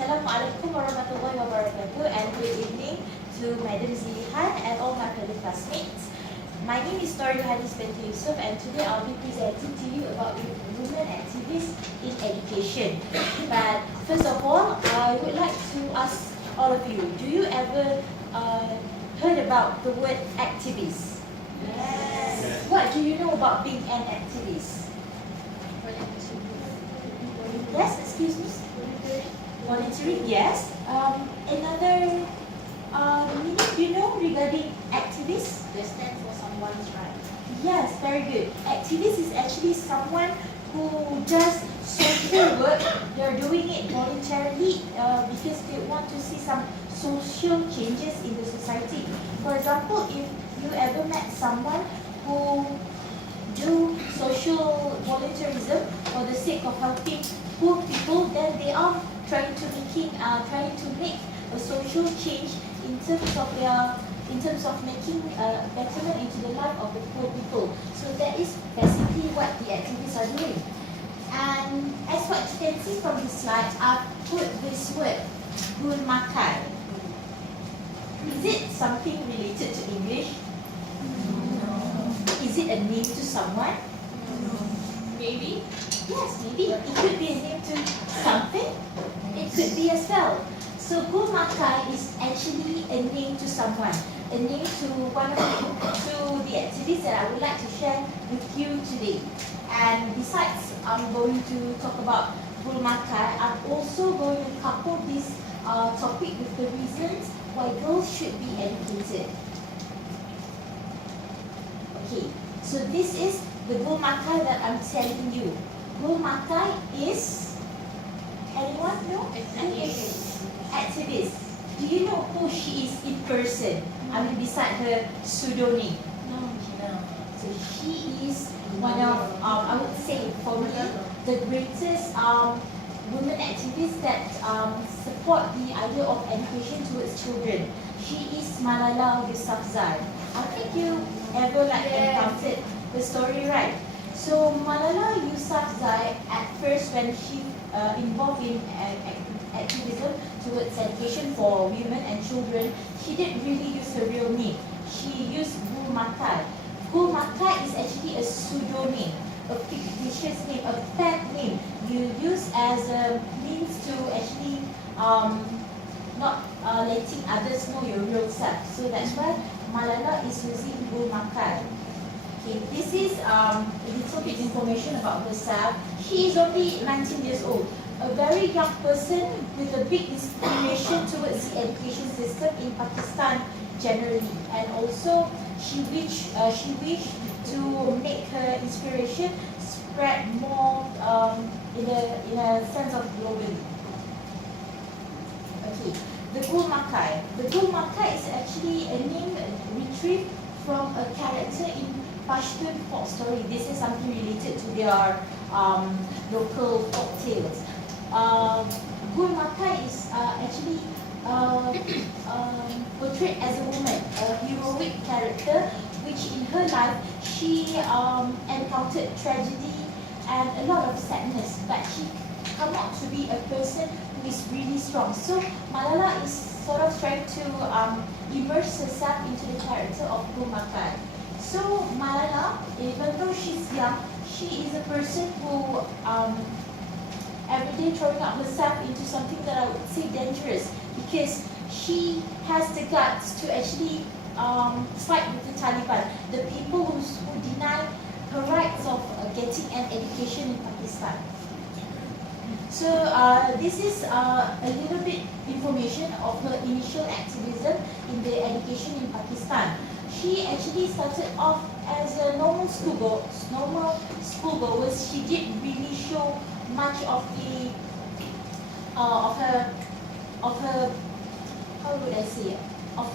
Assalamualaikum warahmatullahi wabarakatuh, and good evening to Madam Zilihan and all my fellow classmates. My name is Tori Hadis binti Yusuf, and today I'll be presenting to you about women activists in education. But first of all, I would like to ask all of you, do you ever heard about the word activist? Yes. What do you know about being an activist? Yes, excuse me? Volunteering, yes. Another meaning you know regarding activists? They stand for someone's right. Yes, very good. Activist is actually someone who does social work. They're doing it voluntarily because they want to see some social changes in the society. For example, if you ever met someone who do social volunteerism for the sake of helping poor people, then they are trying to make a social change in terms of making a betterment into the life of the poor people. So that is basically what the activists are doing. And as what you can see from this slide, I've put this word, gul makai. Is it something related to English? No. Is it a name to someone? No. Maybe. Yes, maybe. It could be a name to something. It could be as well. So gul makai is actually a name to someone, a name to the activists that I would like to share with you today. And besides, I'm going to talk about gul makai. I'm also going to couple this topic with the reasons why girls should be educated. Okay, so this is the gul makai that I'm telling you. Gul makai is, anyone know? Activist. Do you know who she is in person? I mean, beside her pseudonym. No. So she is one of, I would say, for me, the greatest women activists that support the idea of education towards children. She is Malala Yousafzai. I think you ever encountered the story, right? So Malala Yousafzai, at first when she involved in activism towards education for women and children, she didn't really use her real name. She used gul makai. Gul makai is actually a pseudonym, a fictitious name, a pen name you use as a means to actually not letting others know your real self. So that's why Malala is using gul makai. Okay, this is a little bit information about herself. She is only 19 years old, a very young person with a big inspiration towards the education system in Pakistan generally, and also she wished to make her inspiration spread more in a sense of globally. Okay, the gul makai. The gul makai is actually a name retrieved from a character in Pashtun folk story. This is something related to their local folk tales. Gul makai is actually portrayed as a woman, a heroic character, which in her life she encountered tragedy and a lot of sadness, but she come out to be a person who is really strong. So Malala is sort of trying to immerse herself into the character of gul makai. So Malala, even though she's young, she is a person who every day throwing out herself into something that I would say dangerous, because she has the guts to actually fight with the Taliban, the people who deny her rights of getting an education in Pakistan. So this is a little bit information of her initial activism in the education in Pakistan. She actually started off as a normal schoolgirl. She didn't really show much of the of her how would I say it? Of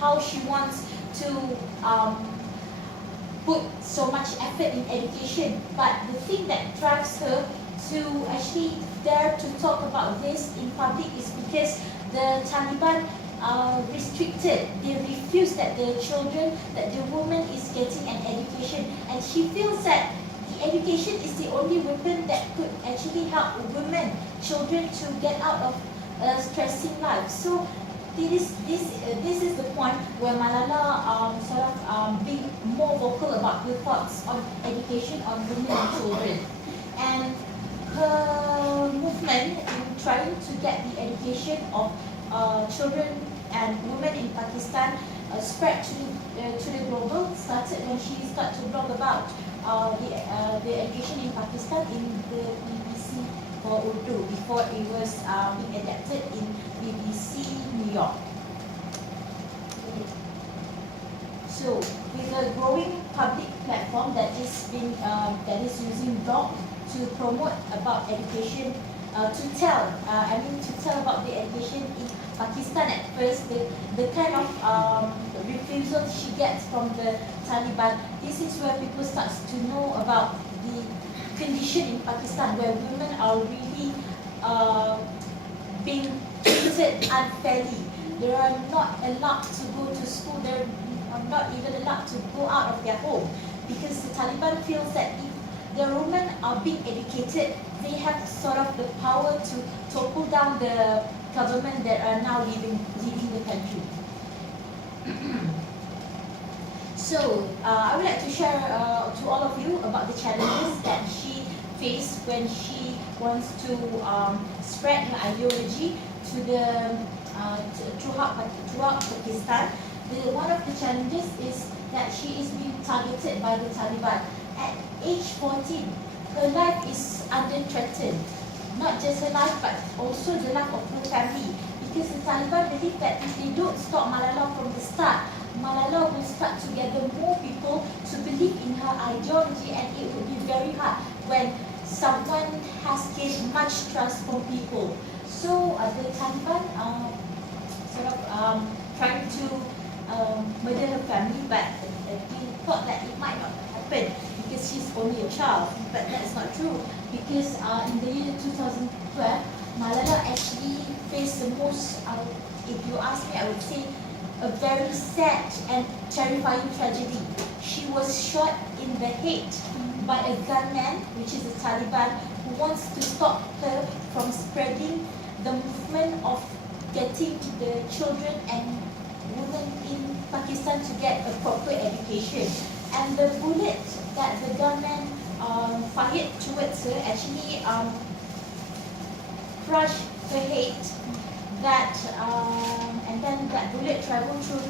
how she wants to put so much effort in education. But the thing that drives her to actually dare to talk about this in public is because the Taliban restricted, they refused that the woman is getting an education, and she feels that the education is the only weapon that could actually help women, children to get out of a stressing life. So this is the point where Malala sort of being more vocal about her thoughts on education on women and children, and her movement in trying to get the education of children and women in Pakistan spread to the global started when she started to blog about the education in Pakistan in the BBC for Urdu before it was being adapted in BBC New York. So with a growing public platform that is using blog to promote about education, to tell about the education in Pakistan at first, the kind of refusal she gets from the Taliban. This is where people start to know about the condition in Pakistan where women are really being treated unfairly. They are not allowed to go to school. They are not even allowed to go out of their home because the Taliban feels that if the women are being educated, they have sort of the power to topple down the government that are now leading the country. So I would like to share to all of you about the challenges that she faced when she wants to spread her ideology to throughout Pakistan. One of the challenges is that she is being targeted by the Taliban. At age 14, her life is under threat. Not just her life, but also the life of her family. Because the Taliban believe that if they don't stop Malala from the start, Malala will start to gather more people to believe in her ideology, and it will be very hard when someone has gained much trust from people. So the Taliban trying to murder her family, but he thought that it might not happen because she's only a child. But that's not true, because in the year 2012, Malala actually faced the most, if you ask me, I would say a very sad and terrifying tragedy. She was shot in the head by a gunman, which is the Taliban, who wants to stop her from spreading the movement of getting the children and women in Pakistan to get a proper education. And the bullet that the gunman fired towards her actually crushed her head. And then that bullet traveled through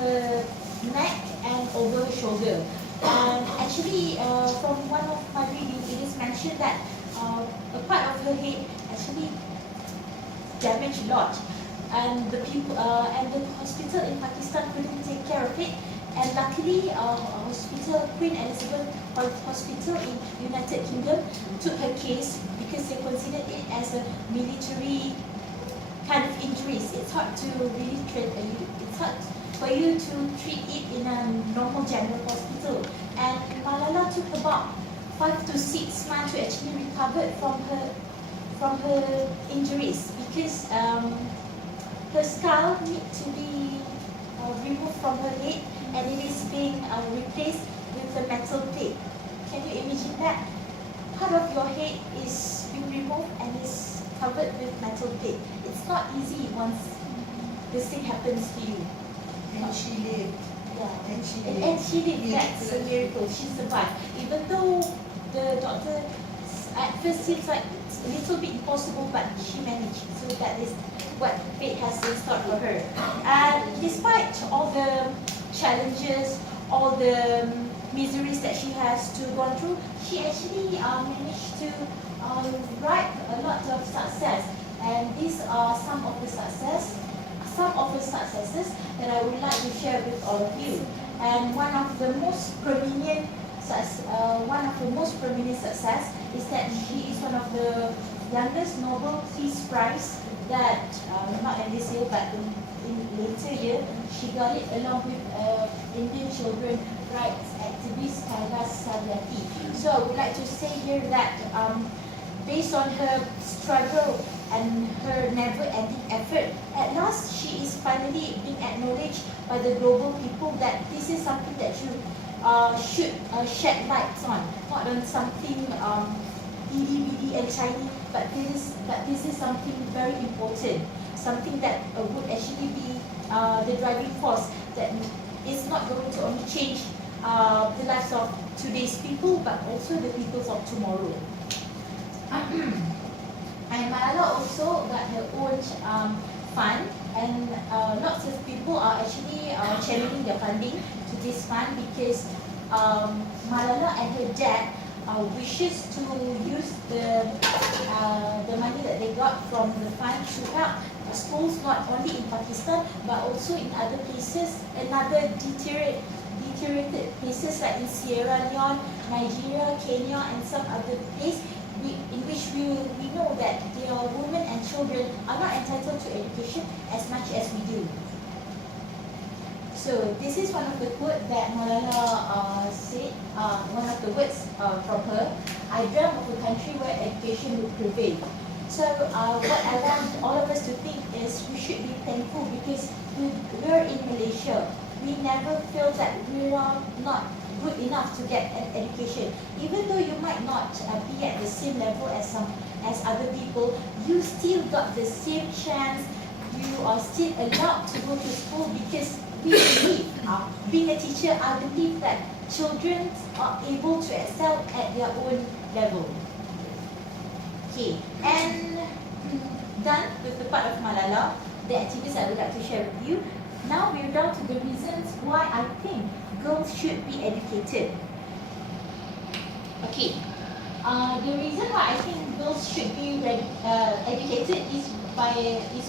her neck and over her shoulder. And actually, from one of my readings, it is mentioned that a part of her head actually damaged a lot, and the people and the hospital in Pakistan couldn't take care of it. And luckily, Queen Elizabeth Hospital in United Kingdom took her case because they considered it as a military kind of injuries. It's hard to really treat. It's hard for you to treat it in a normal general hospital. And Malala took about 5 to 6 months to actually recover from her injuries, because her skull needs to be removed from her head, and it is being replaced with a metal plate. Can you imagine that? Part of your head is being removed and is covered with metal plate. It's not easy once this thing happens to you. And she lived. Yeah. And she And she lived. Yeah. That's a miracle. She survived. Even though the doctor at first seems like it's a little bit impossible, but she managed. So that is what fate has in store for her. And despite all the challenges, all the miseries that she has to go through, she actually managed to write a lot of success. And these are some of the successes that I would like to share with all of you. And one of the most prominent success is that she is one of the youngest Nobel Peace Prize that not in this year but in later year she got it along with Indian children rights activist Kailash Satyarthi. So I would like to say here that based on her struggle and her never-ending effort, at last she is finally being acknowledged by the global people that this is something that you should shed lights on, not on something itty-bitty and tiny this is something very important, something that would actually be the driving force that is not going to only change the lives of today's people, but also the peoples of tomorrow. And Malala also got her own fund, and lots of people are actually channeling their funding to this fund because Malala and her dad wishes to use the money that they got from the fund to help schools not only in Pakistan but also in other places, another deteriorated places like in Sierra Leone, Nigeria, Kenya, and some other place in which we know that their women and children are not entitled to education as much as we do. So this is one of the quotes that Malala said, one of the words from her. I dream of a country where education would prevail. So what I want all of us to think is we should be thankful because we're in Malaysia. We never feel that we are not good enough to get an education. Even though you might not be at the same level as other people, you still got the same chance. You are still allowed to go to school because we believe, being a teacher, I believe that children are able to excel at their own level. Okay, and done with the part of Malala, the activities I would like to share with you. Now we're down to the reasons why I think girls should be educated. Okay, the reason why I think girls should be educated is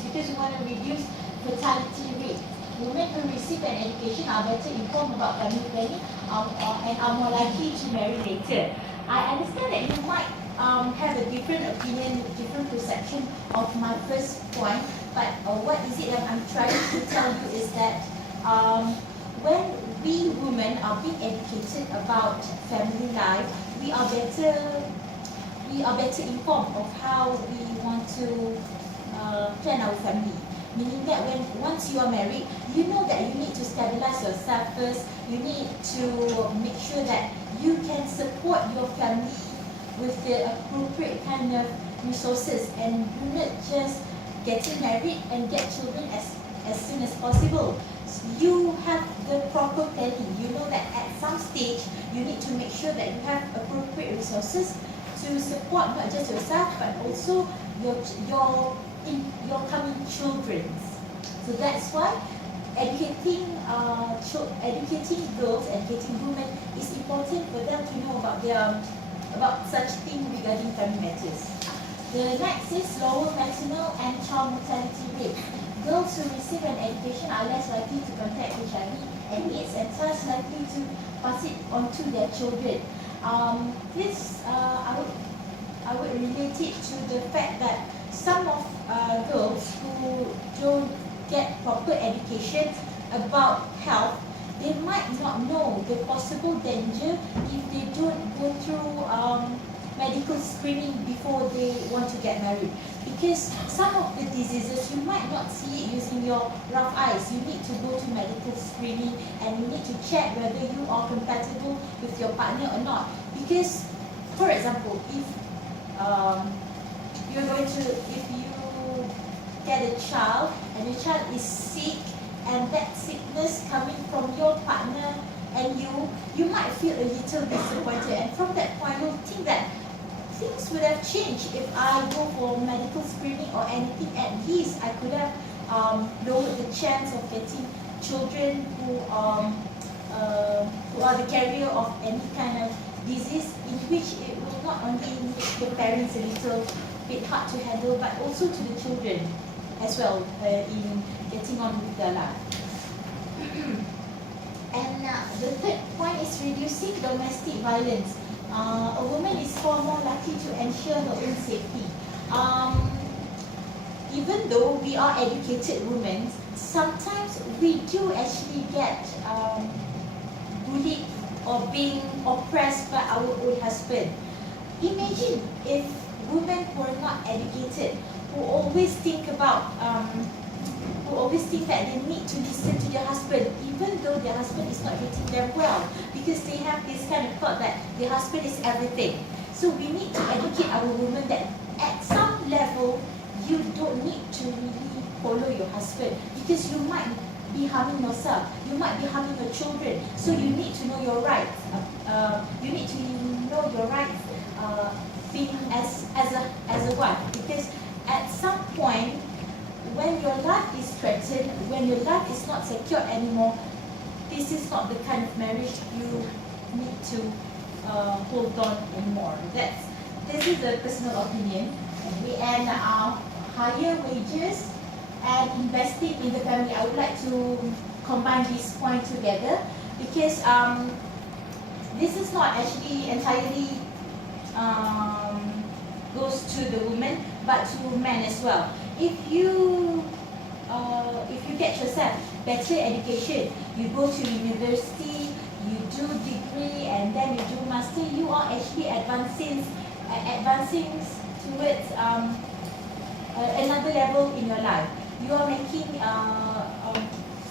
because we want to reduce fertility rate. Women who receive an education are better informed about family planning and are more likely to marry later. I understand that you might have a different opinion, different perception of my first point, but what is it that I'm trying to tell you is that when we women are being educated about family life, we are better informed of how we want to plan our family. Meaning that once you are married, you know that you need to stabilize yourself first. You need to make sure that you can support your family with the appropriate kind of resources, and do not just getting married and get children as soon as possible. So you have the proper planning. You know that at some stage you need to make sure that you have appropriate resources to support not just yourself but also your coming children. So that's why educating girls, educating women is important for them to know about such things regarding family matters. The next is lower maternal and child mortality rate. Girls who receive an education are less likely to contract HIV and AIDS and thus likely to pass it on to their children. I would relate it to the fact that some of girls who don't get proper education about health, they might not know the possible danger if they don't go through medical screening before they want to get married. Because some of the diseases you might not see it using your rough eyes. You need to go to medical screening and you need to check whether you are compatible with your partner or not. Because, for example, if you get a child and your child is sick and that sickness coming from your partner and you might feel a little disappointed, and from that point you'll think that things would have changed if I go for medical screening or anything. At least I could have lowered the chance of getting children who are the carrier of any kind of disease, in which it will not only make the parents a little bit hard to handle but also to the children as well in getting on with their life. And the third point is reducing domestic violence. A woman is far more likely to ensure her own safety. Even though we are educated women, sometimes we do actually get bullied or being oppressed by our own husband. Imagine if women who are not educated, who always think that they need to listen to their husband, even though their husband is not treating them well, because they have this kind of thought that their husband is everything. So we need to educate our women that at some level, you don't need to really follow your husband because you might be harming yourself, you might be harming your children. So you need to know your rights. You need to know your rights being as a wife, because at some point when your life is threatened, when your life is not secure anymore, this is not the kind of marriage you need to hold on anymore. This is a personal opinion. And higher wages and investing in the family. I would like to combine these points together because this is not actually entirely goes to the women, but to men as well. If you get yourself better education, you go to university, you do degree, and then you do master, you are actually advancing towards another level in your life. You are making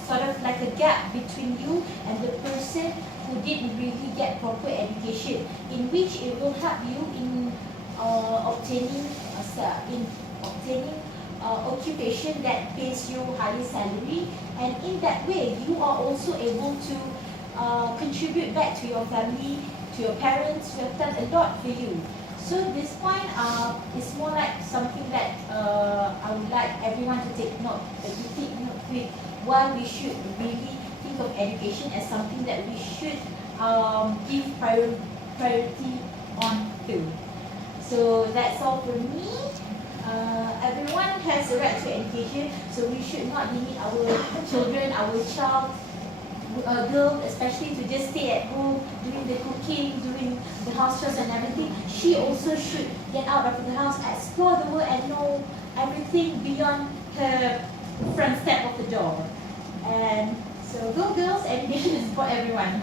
sort of like a gap between you and the person who didn't really get proper education, in which it will help you in obtaining occupation that pays you higher salary, and in that way you are also able to contribute back to your family, to your parents who have done a lot for you. So this point is more like something that I would like everyone to take note with, why we should really think of education as something that we should give priority on to. So that's all for me. Everyone has a right to education, so we should not limit our children, our child, a girl especially, to just stay at home doing the cooking, doing the house chores and everything. She also should get out of the house, explore the world, and know everything beyond her front step of the door. And so go girls, education is for everyone.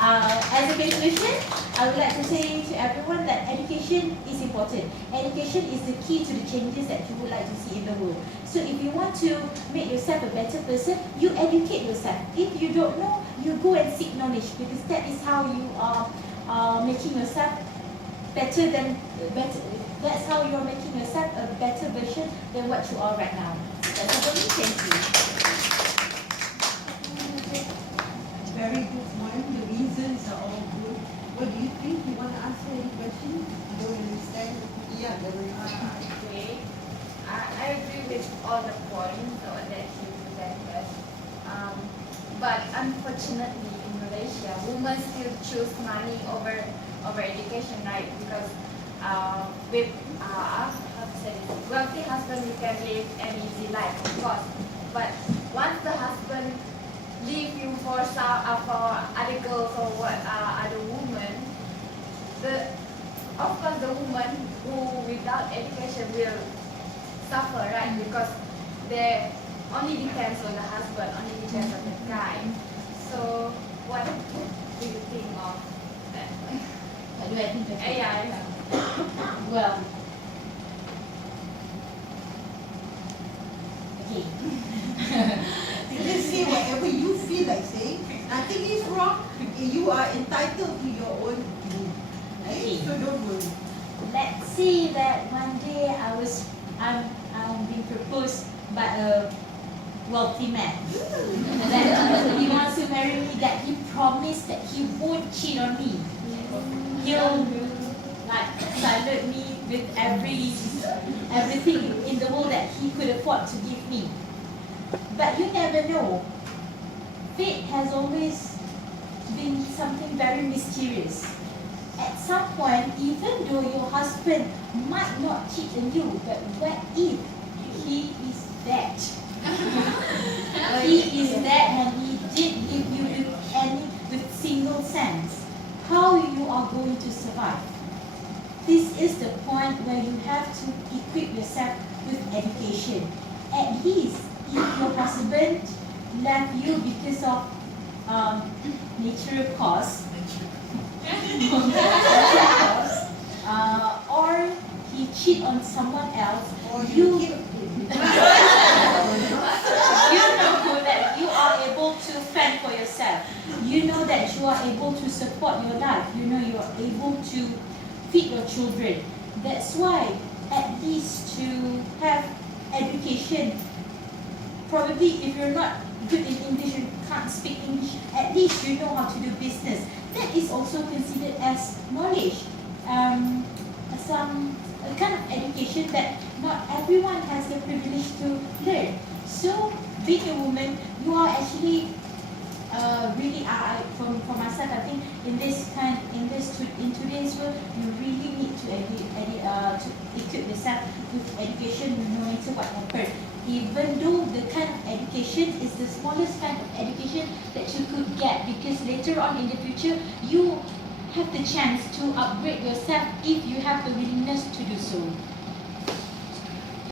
As a conclusion, I would like to say to everyone that education is important. Education is the key to the changes that you would like to see in the world. So if you want to make yourself a better person, you educate yourself. If you don't know, you go and seek knowledge, because that is how you are making yourself better. That's how you're making yourself a better version than what you are right now. That's all for me. Thank you. Very good one. The reasons are all good. What do you think? You want to answer any question? You don't understand? Yeah, very much. Okay. I agree with all the points that you presented. But unfortunately in Malaysia, women still choose money over education, right? Because with how to say this, wealthy husband, you can live an easy life, of course. But once the husband leave you for other girls or other women, of course the woman who without education will suffer, right? Because they only depends on the husband, only depends on the guy. So what do you think of that? What do I think of it? Yeah. Well, okay. Just say whatever you feel like saying. Nothing is wrong. You are entitled to your own view. Okay? So don't worry. Let's say that one day I'm being proposed by a wealthy man. That he wants to marry me, that he promised that he won't cheat on me. He'll like salute me with everything in the world that he could afford to give me. But you never know. Fate has always been something very mysterious. At some point, even though your husband might not cheat on you, but what if he is dead? He is dead and he did give you with single cents. How you are going to survive? This is the point where you have to equip yourself with education. At least if your husband left you because of natural cause, or he cheat on someone else, Or you you know that you are able to fend for yourself. You know that you are able to support your life. You know you are able to feed your children. That's why at least to have education, probably if you're not good in English, you can't speak English, at least you know how to do business. That is also considered as knowledge. A kind of education that not everyone has the privilege to learn. So being a woman, you are actually really for myself, I think in today's world, you really need to equip yourself with education no matter what happens. Even though the kind of education is the smallest kind of education that you could get, because later on in the future you have the chance to upgrade yourself if you have the willingness to do so.